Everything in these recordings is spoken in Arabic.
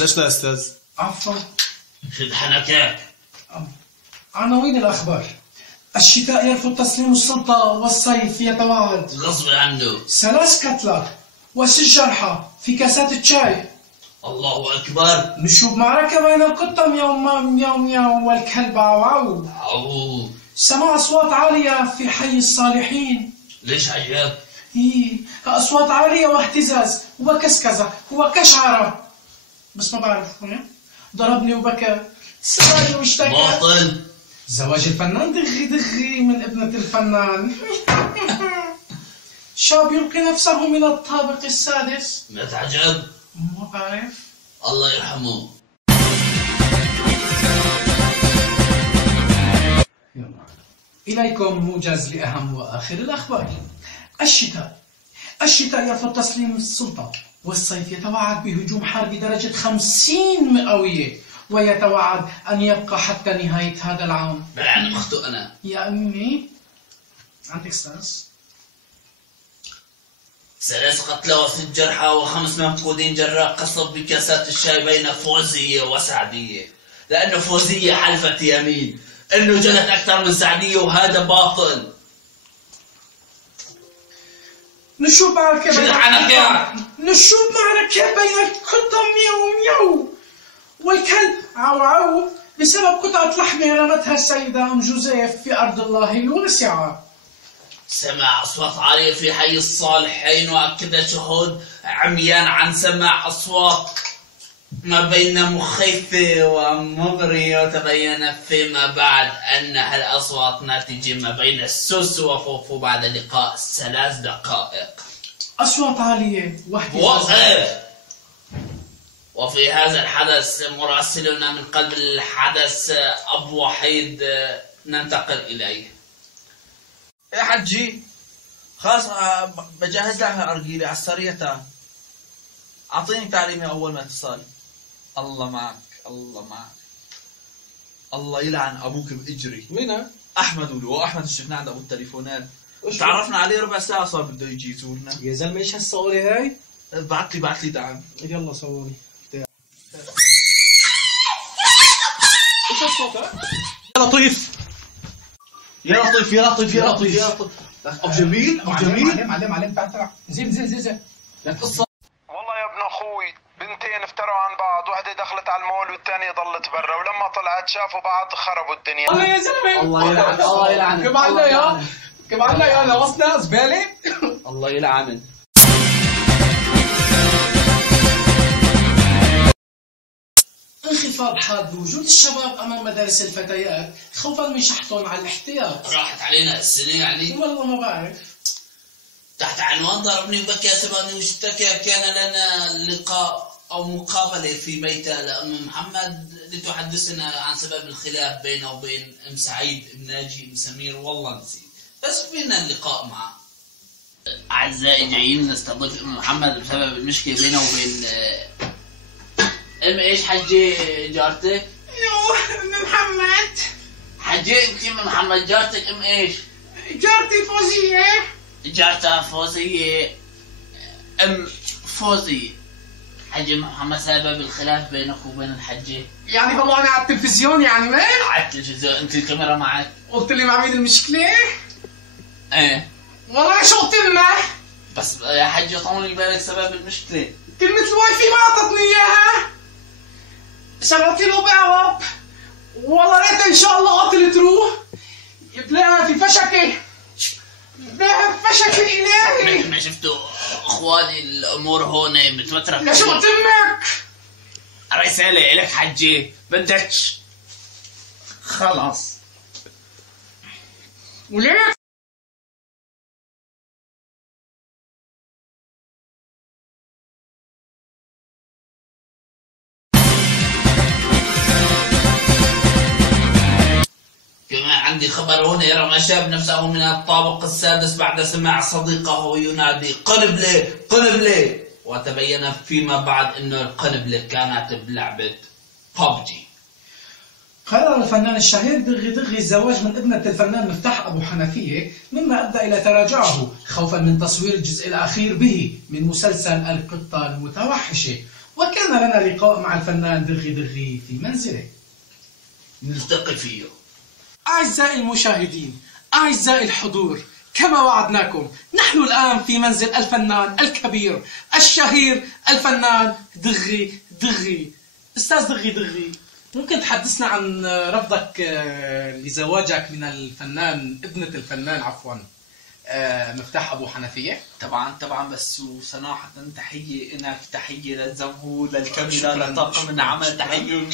بلشنا يا استاذ. عفوا. شد حنكك. عناوين الأخبار: الشتاء يرفض تسليم السلطة والصيف يتوعد. غصب عنه. 3 قتلى و6 جرحى في كاسات الشاي. الله أكبر. نشوف معركة بين القطة مياو مياو مياو والكلب عو عو. سمع أصوات عالية في حي الصالحين. ليش عجب؟ أصوات عالية واهتزاز وكسكزة وكشعرة، بس ما بعرف. ضربني وبكى، سأل واشتكى. باطل. زواج الفنان دغي دغي من ابنة الفنان. شاب يلقي نفسه من الطابق السادس. ما تعجب؟ ما بعرف. الله يرحمه. يلا. إليكم موجز لأهم وآخر الأخبار. الشتاء يرفض تسليم السلطة، والصيف يتوعد بهجوم حربي درجة 50 مئوية، ويتوعد أن يبقى حتى نهاية هذا العام. بلعن أخته أنا. يا أمي عندك استاذ. 3 قتلى و6 جرحى و5 مفقودين جراء قصف بكاسات الشاي بين فوزية وسعدية، لأنه فوزية حلفت يمين إنه جنت أكثر من سعدية، وهذا باطل. نشوف معركة بين القطة مياو مياو والكلب عو عو بسبب قطعة لحمة رمتها السيدة أم جوزيف في أرض الله الواسعة. سمع أصوات عالية في حي الصالحين، وأكد شهود عميان عن سماع أصوات ما بين مخيفة ومغرية، وتبين فيما بعد أن هالأصوات ناتجة ما بين السوسو وفوفو بعد لقاء 3 دقائق. أصوات عالية واهتزاز. وفي هذا الحدث مراسلنا من قلب الحدث أبو وحيد ننتقل إليه. يا حجي خلاص بجهز لها أرجيلي على السرية. أعطيني تعليمي أول ما اتصال. الله معك، الله معك. الله يلعن أبوك بإجري. مين؟ أحمد ولو أحمد شفناه عند أبو التليفونات. تعرفنا عليه ربع ساعة صار بده يجي يزورنا. يا زلمة إيش هالصورة هاي؟ بعت لي دعم. يلا صوري. ايش هالصوت؟ يا لطيف يا لطيف يا لطيف يا لطيف يا لطيف. ابو جميل ابو جميل. معلم تعال زين يا قصة. والله يا ابن اخوي بنتين افتروا عن بعض، وحده دخلت على المول والثانيه ضلت برا، ولما طلعت شافوا بعض خربوا الدنيا. الله يا زلمه، الله يلعن الله يلعن. كم عنا يا لوصنا زباله. الله يلعن. انخفاض حاد بوجود الشباب امام مدارس الفتيات خوفا من شحطهم على الاحتياط. راحت علينا السنة يعني؟ والله ما بعرف. تحت عنوان ضربني وبكى سبقني واشتكى، كان لنا لقاء أو مقابلة في بيتها لأم محمد لتحدثنا عن سبب الخلاف بينه وبين أم سعيد ام ناجي ام سمير، والله نسيت، بس فينا اللقاء معه. أعزائي جايين نستضيف أم محمد بسبب المشكلة بينه وبين أم إيش حجي جارتك؟ أم محمد. حجي أنت أم محمد جارتك أم إيش؟ جارتي فوزية. جارتها فوزية. أم فوزية. حجي محمد سبب الخلاف بينك وبين الحجة؟ يعني والله أنا على التلفزيون يعني ما؟ على التلفزيون، أنت الكاميرا معك؟ قلت لي مع مين المشكلة؟ إيه والله شو تمه؟ بس يا حجي طولي بالك سبب المشكلة. كلمة الواي في ما أعطتني إياها. شغلت له بعوض، والله ريت إن شاء الله عطلت روح بلاها في فشكة. فشكة إلهي. ما شفتوا اخواني الامور هون متوترة. لا شو تمك؟ رسالة الك حجي، بدكش خلاص وليك كمان عندي خبر هون. رمى شاب نفسه من الطابق السادس بعد سماع صديقه ينادي قنبلة قنبلة، وتبين فيما بعد أن القنبلة كانت بلعبة ببجي. قرر الفنان الشهير دغي الزواج من ابنة الفنان مفتاح أبو حنفية، مما أدى إلى تراجعه خوفا من تصوير الجزء الأخير به من مسلسل القطة المتوحشة. وكان لنا لقاء مع الفنان دغي دغي في منزله. نلتقي فيه. أعزائي المشاهدين، أعزائي الحضور، كما وعدناكم نحن الآن في منزل الفنان الكبير الشهير الفنان دغي دغي. أستاذ دغي دغي، ممكن تحدثنا عن رفضك لزواجك من الفنان ابنة الفنان عفوا مفتاح أبو حنفية؟ طبعا بس وصراحة تحية إنك، تحية للجمهور، للكاميرا، لطاقم العمل، تحية.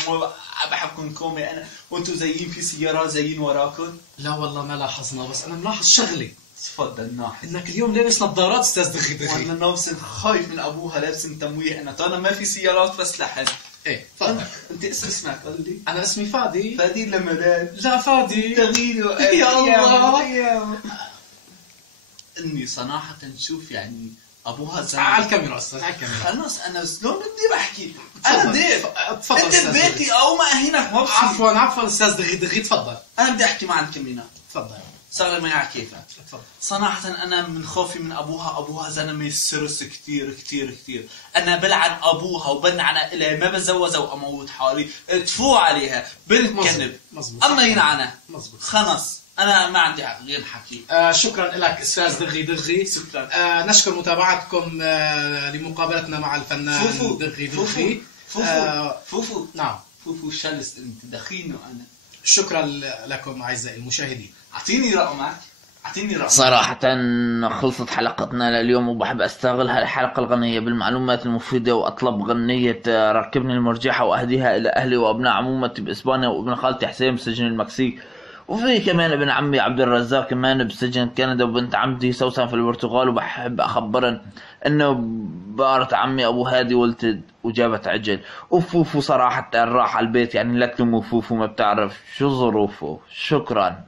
بحبكم كومي أنا وأنتم زيين في سيارات زيين وراكم. لا والله ما لاحظنا، بس أنا ملاحظ شغلة. تفضل ناحظ. إنك اليوم لابس نظارات أستاذ دغي دغي. وأنا نفسي خايف من أبوها لابس تمويه. أنا ما في سيارات بس لحد. إيه تفضل. أنت اسمك قل لي؟ أنا اسمي فادي. فادي لمدان. لا فادي. تغيير يا الله. اني صراحة نشوف يعني ابوها زمان على الكاميرا استاذ، على الكاميرا. خلص انا شلون بدي بحكي؟ انا ضيف. تفضل انت استاذ ببيتي او ما اهينك ما بصير. عفوا استاذ دغي دغي تفضل. انا بدي احكي مع الكاميرا. تفضل. صار معي على كيفك. تفضل. صراحة انا من خوفي من ابوها زلمة سرس كتير. انا بلعن ابوها وبلعن الها، ما بتزوجها واموت حالي. تفو عليها بنت كذب. الله يلعنها. مزبوط. خلص انا ما عندي غير حكي. شكرا لك استاذ دغي دغي. شكرا. نشكر متابعتكم لمقابلتنا مع الفنان دغي دغي. فوفو. نعم. فوفو شلس انت دخين وانا. شكرا لكم اعزائي المشاهدين. اعطيني رقمك. صراحة خلصت حلقتنا لليوم، وبحب استغل هالحلقة الغنية بالمعلومات المفيدة وأطلب غنية ركبني المرجحة وأهديها إلى أهلي وأبناء عمومتي بإسبانيا، وابن خالتي حسين بسجن المكسيك، وفي كمان ابن عمي عبد الرزاق كمان بسجن كندا، وبنت عمتي سوسن في البرتغال. وبحب أخبرن إنه بارة عمي أبو هادي ولدت وجابت عجل. وفوفو صراحة راح على البيت، يعني لا تلوموا فوفو ما بتعرف شو ظروفه. شكرا.